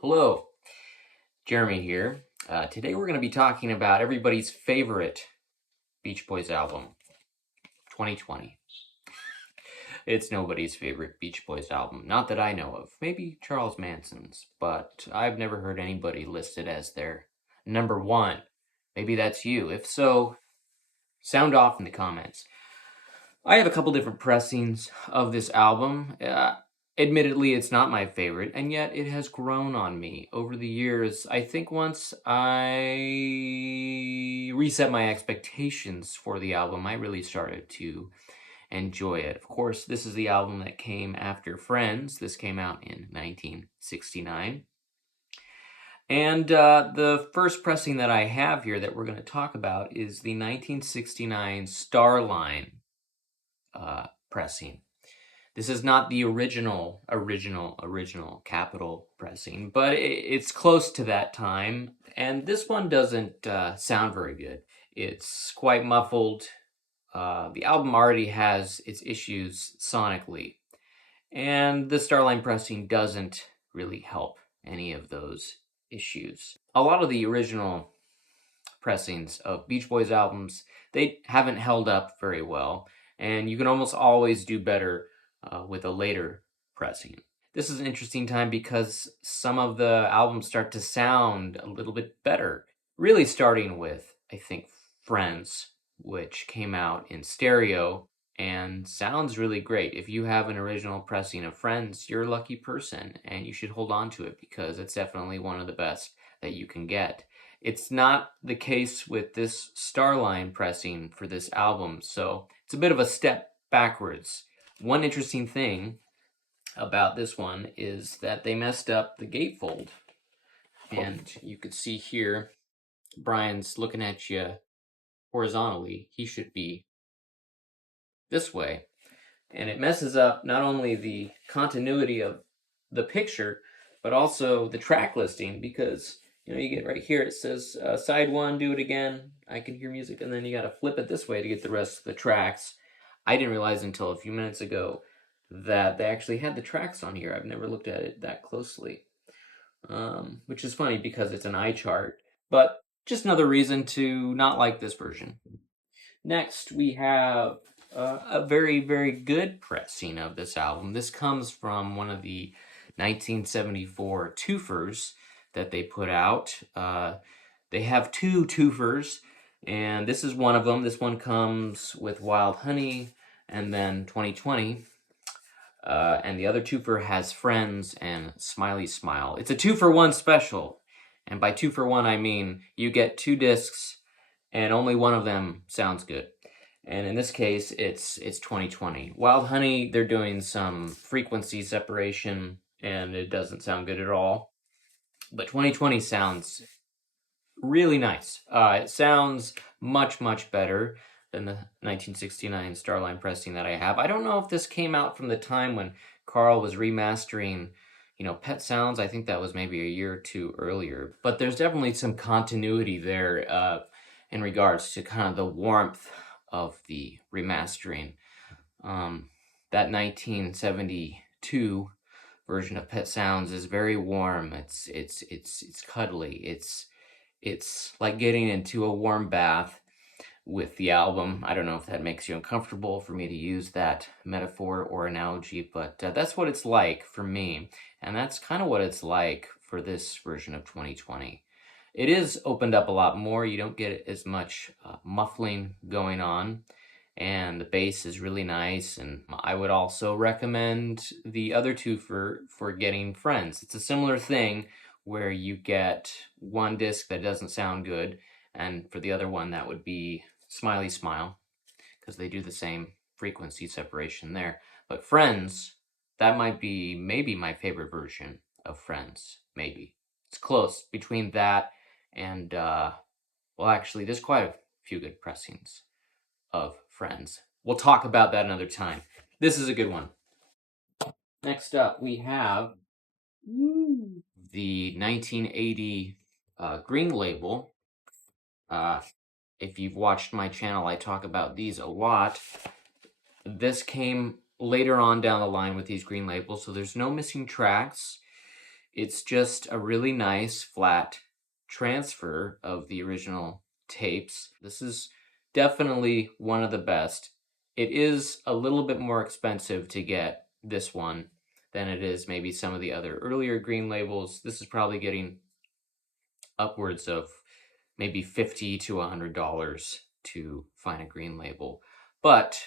Hello, Jeremy here. Today we're going to be talking about everybody's favorite Beach Boys album, 2020. It's nobody's favorite Beach Boys album, not that I know of. Maybe Charles Manson's, but I've never heard anybody listed as their number one. Maybe that's you. If so, sound off in the comments. I have a couple different pressings of this album. Admittedly, it's not my favorite, and yet it has grown on me over the years. I think once I reset my expectations for the album, I really started to enjoy it. Of course, this is the album that came after Friends. This came out in 1969. And the first pressing that I have here that we're going to talk about is the 1969 Starline pressing. This is not the original Capitol pressing, but it's close to that time. And this one doesn't sound very good. It's quite muffled. The album already has its issues sonically. And the Starline pressing doesn't really help any of those issues. A lot of the original pressings of Beach Boys albums, they haven't held up very well. And you can almost always do better with a later pressing. This is an interesting time because some of the albums start to sound a little bit better. Really starting with, I think, Friends, which came out in stereo and sounds really great. If you have an original pressing of Friends, you're a lucky person and you should hold on to it because it's definitely one of the best that you can get. It's not the case with this Starline pressing for this album, so it's a bit of a step backwards. One interesting thing about this one is that they messed up the gatefold. And you could see here, Brian's looking at you horizontally. He should be this way. And it messes up not only the continuity of the picture, but also the track listing because, you get right here, it says side one, do it again, I can hear music, and then you got to flip it this way to get the rest of the tracks. I didn't realize until a few minutes ago that they actually had the tracks on here. I've never looked at it that closely, which is funny because it's an eye chart, but just another reason to not like this version. Next, we have a very, very good pressing of this album. This comes from one of the 1974 twofers that they put out. They have two twofers, and this is one of them. This one comes with Wild Honey and then 2020. And the other twofer has Friends and Smiley Smile. It's a 2-for-1 special. And by 2-for-1, I mean you get 2 discs and only one of them sounds good. And in this case, it's 2020. Wild Honey, they're doing some frequency separation and it doesn't sound good at all. But 2020 sounds really nice. It sounds much, much better than the 1969 Starline pressing that I have. I don't know if this came out from the time when Carl was remastering, Pet Sounds. I think that was maybe a year or two earlier. But there's definitely some continuity there in regards to kind of the warmth of the remastering. That 1972 version of Pet Sounds is very warm. It's cuddly. It's like getting into a warm bath with the album. I don't know if that makes you uncomfortable for me to use that metaphor or analogy, but that's what it's like for me. And that's kind of what it's like for this version of 2020. It is opened up a lot more. You don't get as much muffling going on. And the bass is really nice. And I would also recommend the other two for getting Friends. It's a similar thing where you get one disc that doesn't sound good. And for the other one, that would be Smiley Smile, because they do the same frequency separation there. But Friends, that might be maybe my favorite version of Friends. Maybe. It's close between that and, actually, there's quite a few good pressings of Friends. We'll talk about that another time. This is a good one. Next up, we have the 1980 Green Label. If you've watched my channel, I talk about these a lot. This came later on down the line with these Green Labels, so there's no missing tracks. It's just a really nice flat transfer of the original tapes. This is definitely one of the best. It is a little bit more expensive to get this one than it is maybe some of the other earlier green labels. This is probably getting upwards of maybe $50 to $100 to find a green label. But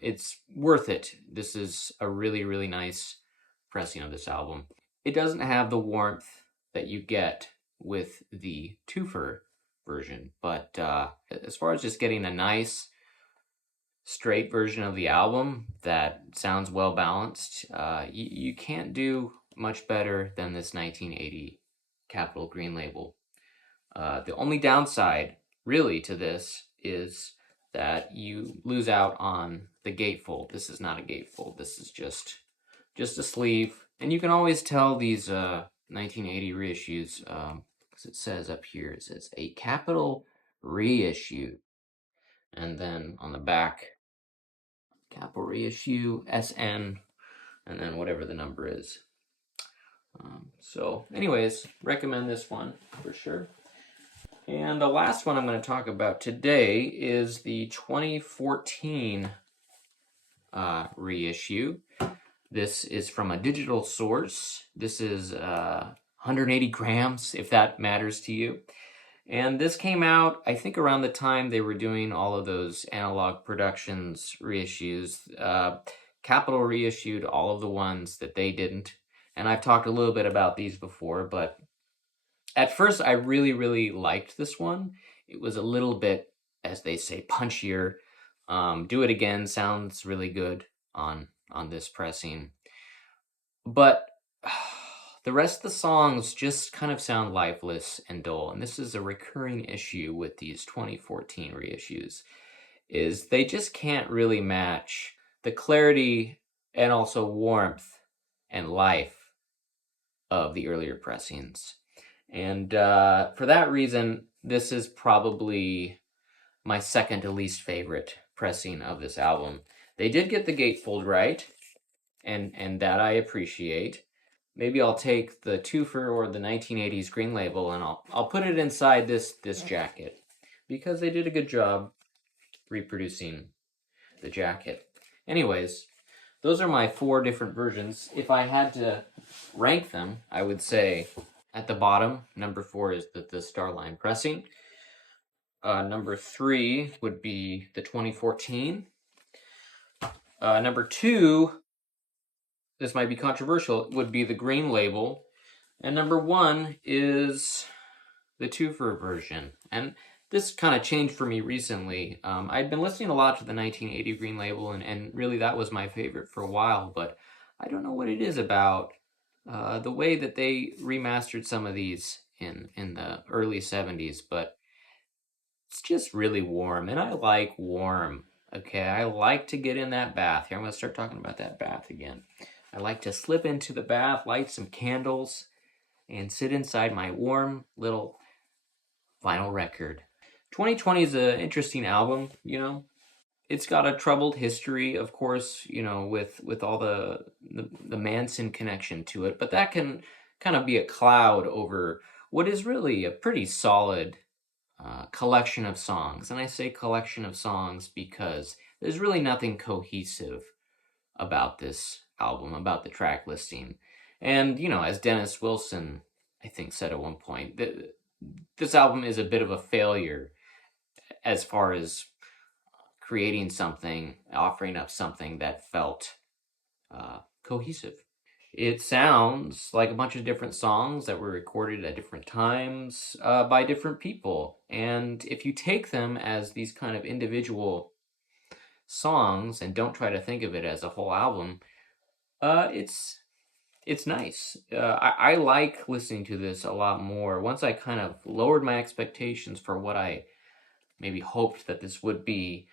it's worth it. This is a really, really nice pressing of this album. It doesn't have the warmth that you get with the twofer version, but as far as just getting a nice straight version of the album that sounds well balanced, you can't do much better than this 1980 Capitol Green label. The only downside, really, to this is that you lose out on the gatefold. This is not a gatefold. This is just a sleeve. And you can always tell these 1980 reissues, because it says up here, it says a Capitol reissue. And then on the back, Capitol reissue, SN, and then whatever the number is. So anyways, recommend this one for sure. And the last one I'm going to talk about today is the 2014 reissue. This is from a digital source. This is 180 grams, if that matters to you. And this came out, I think, around the time they were doing all of those Analog Productions reissues. Capitol reissued all of the ones that they didn't. And I've talked a little bit about these before, but at first I really, really liked this one. It was a little bit, as they say, punchier. Do It Again sounds really good on this pressing. But the rest of the songs just kind of sound lifeless and dull. And this is a recurring issue with these 2014 reissues, is they just can't really match the clarity and also warmth and life of the earlier pressings. And for that reason, this is probably my second to least favorite pressing of this album. They did get the gatefold right, and that I appreciate. Maybe I'll take the twofer or the 1980s green label and I'll put it inside this jacket, because they did a good job reproducing the jacket. Anyways, those are my 4 different versions. If I had to rank them, I would say at the bottom, number 4 is the Starline pressing. Number 3 would be the 2014. Number 2, this might be controversial, would be the green label. And number 1 is the twofer version. And this kind of changed for me recently. I'd been listening a lot to the 1980 green label, and really that was my favorite for a while, but I don't know what it is about the way that they remastered some of these in the early 70s, but it's just really warm, and I like warm. Okay, I like to get in that bath. Here, I'm going to start talking about that bath again. I like to slip into the bath, light some candles, and sit inside my warm little vinyl record. 2020 is an interesting album, you know. It's got a troubled history, of course, you know, with all the Manson connection to it, but that can kind of be a cloud over what is really a pretty solid collection of songs. And I say collection of songs because there's really nothing cohesive about this album, about the track listing. And, you know, as Dennis Wilson, I think, said at one point, this album is a bit of a failure as far as creating something, offering up something that felt cohesive. It sounds like a bunch of different songs that were recorded at different times by different people. And if you take them as these kind of individual songs and don't try to think of it as a whole album, it's nice. I like listening to this a lot more. Once I kind of lowered my expectations for what I maybe hoped that this would be,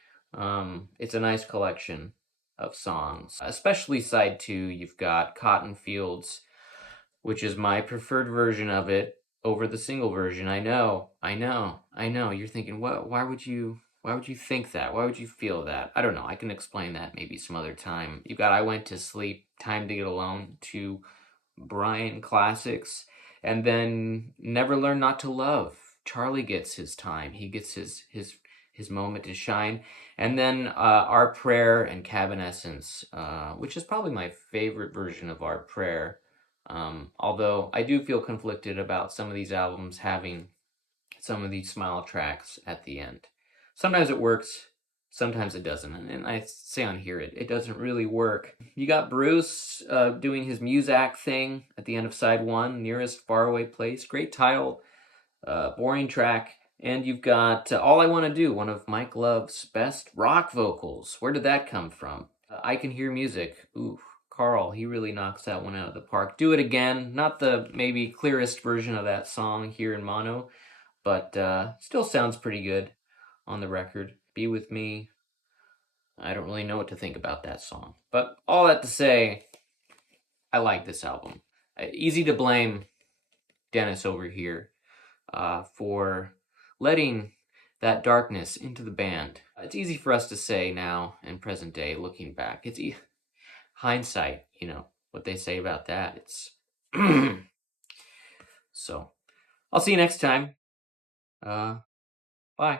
it's a nice collection of songs. Especially side 2, you've got Cotton Fields, which is my preferred version of it over the single version. I know. You're thinking, why would you think that? Why would you feel that? I don't know. I can explain that maybe some other time. You've got I Went to Sleep, Time to Get Alone, 2 Brian classics, and then Never Learn Not to Love. Charlie gets his time. He gets his moment to shine. And then Our Prayer and Cabin Essence, which is probably my favorite version of Our Prayer. Although I do feel conflicted about some of these albums having some of these smile tracks at the end. Sometimes it works, sometimes it doesn't. And I say on here, it doesn't really work. You got Bruce doing his Muzak thing at the end of side one, Nearest Faraway Place. Great title, boring track. And you've got All I Want to Do, one of Mike Love's best rock vocals. Where did that come from? I Can Hear Music. Ooh, Carl, he really knocks that one out of the park. Do It Again, not the maybe clearest version of that song here in mono, but still sounds pretty good on the record. Be With Me. I don't really know what to think about that song. But all that to say, I like this album. Easy to blame Dennis over here for letting that darkness into the band. It's easy for us to say now in present day, looking back. It's hindsight, you know, what they say about that. It's so. I'll see you next time. Bye.